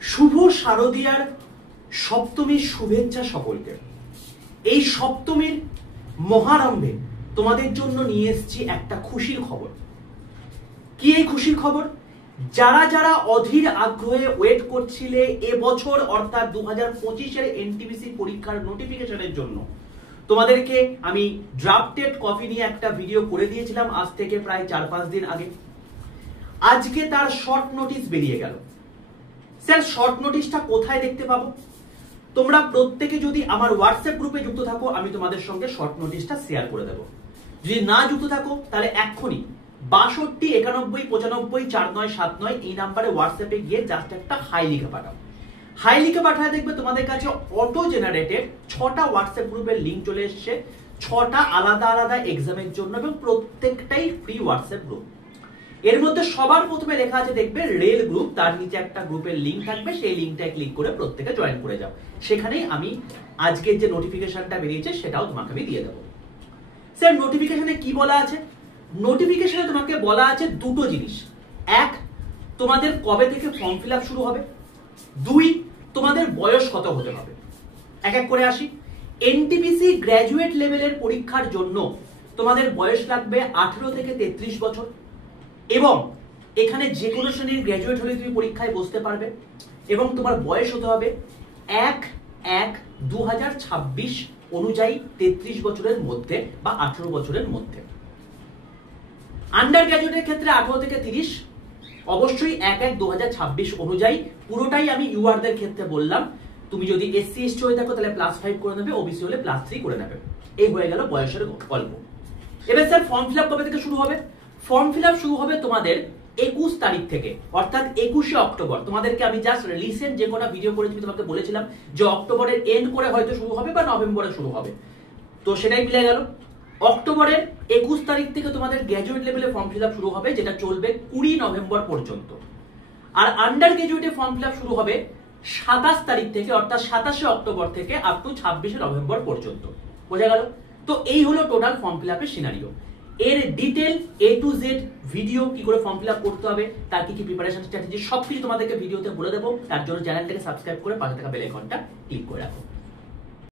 শুভ শারদীয়ার সপ্তমীর শুভেচ্ছা সকলকে। এই সপ্তমীর মহারম্ভে তোমাদের জন্য নিয়ে এসেছি একটা খুশির খবর। কি এই খুশির খবর? যারা যারা অধীর আগ্রহে ওয়েট করছিলে এবছর অর্থাৎ 2025-এর এনটিপিসি পরীক্ষার নোটিফিকেশনের জন্য, তোমাদেরকে আমি ড্রাফটেড কপি নিয়ে একটা ভিডিও করে দিয়েছিলাম আজ থেকে প্রায় 4-5 দিন আগে। আজকে তার শর্ট নোটিশ বেরিয়ে গেল। স্যার, শর্ট নোটিশটা কোথায় দেখতে পাবো? তোমরা প্রত্যেকে যদি আমার হোয়াটসঅ্যাপ গ্রুপে যুক্ত থাকো, আমি তোমাদের সঙ্গে শর্ট নোটিশটা শেয়ার করে দেবো। যদি না যুক্ত থাকো তাহলে এক্ষুনি 62 91 95 4979 এই নাম্বারে হোয়াটসঅ্যাপে গিয়ে জাস্ট একটা হাই লিখে পাঠাও। হাই লিখে পাঠালে দেখবে তোমাদের কাছে অটো জেনারেটেড 6টা হোয়াটসঅ্যাপ গ্রুপের লিঙ্ক চলে এসেছে, 6টা আলাদা আলাদা এক্সামের জন্য, এবং প্রত্যেকটাই ফ্রি হোয়াটসঅ্যাপ গ্রুপ। এর মধ্যে সবার প্রথমে লেখা আছে দেখবে রেল গ্রুপ, তার নিচে একটা গ্রুপের লিঙ্ক থাকবে, সেই লিঙ্কটায় ক্লিক করে প্রত্যেকে জয়েন করে যাও। সেখানেই আমি আজকের যে নোটিফিকেশনটা বেরিয়েছে সেটাও তোমাকে আমি দিয়ে দেবো। স্যার, নোটিফিকেশনে কি বলা আছে? নোটিফিকেশনে তোমাকে বলা আছে দুটো জিনিস। এক, তোমাদের কবে থেকে ফর্ম ফিল আপ শুরু হবে। 2, তোমাদের বয়স কত হতে হবে। এক এক করে আসি। এনটিপিসি গ্র্যাজুয়েট লেভেলের পরীক্ষার জন্য তোমাদের বয়স লাগবে 18 থেকে 33 বছর, এবং এখানে যে কোনো শ্রেণীর গ্র্যাজুয়েট হলে তুমি পরীক্ষায় বসতে পারবে, এবং তোমার বয়স হতে হবে 1/1/2026 অনুযায়ী 33 বছরের মধ্যে বা 18 বছরের মধ্যে। আন্ডার গ্র্যাজুয়েটের ক্ষেত্রে 18 থেকে 30, অবশ্যই 1/1/2026 অনুযায়ী। পুরোটাই আমি ইউআরদের ক্ষেত্রে বললাম। তুমি যদি এসসি এসটি হয়ে থাকো তাহলে +5 করে নেবে, ওবিসি হলে +3 করে নেবে। এই হয়ে গেল বয়সের গল্প। এবার স্যার, ফর্ম ফিল আপ কবে থেকে শুরু হবে? ফর্ম ফিল আপ শুরু হবে তোমাদের 21 তারিখ থেকে, অর্থাৎ 21শে অক্টোবর। তোমাদেরকে আমি জাস্ট রিসেন্ট যে কোনো ভিডিও করেছি তোমাকে বলেছিলাম যে অক্টোবরের এন্ড করে হয়তো শুরু হবে বা নভেম্বরে শুরু হবে, তো সেটাই মিলে গেল। অক্টোবরের 21 তারিখ থেকে তোমাদের গ্র্যাজুয়েট লেভেলে ফর্ম ফিল আপ শুরু হবে, যেটা চলবে 20 নভেম্বর পর্যন্ত। আর আন্ডার গ্র্যাজুয়েটে ফর্ম ফিল আপ শুরু হবে 27 তারিখ থেকে, অর্থাৎ 27শে অক্টোবর থেকে আপ টু 26শে নভেম্বর পর্যন্ত। বোঝা গেল? তো এই হলো টোটাল ফর্ম ফিল আপের সিনারিও। এর detail A to Z video, কি করে ফর্ম ফিল আপ করতে হবে, তার কি কি প্রিপারেশন স্ট্র্যাটেজি, সবকিছু তোমাদেরকে ভিডিওতে বলে দেবো। তার জন্য চ্যানেলটাকে সাবস্ক্রাইব করে পাশে থাকা বেল আইকনটা ক্লিক করে রাখো।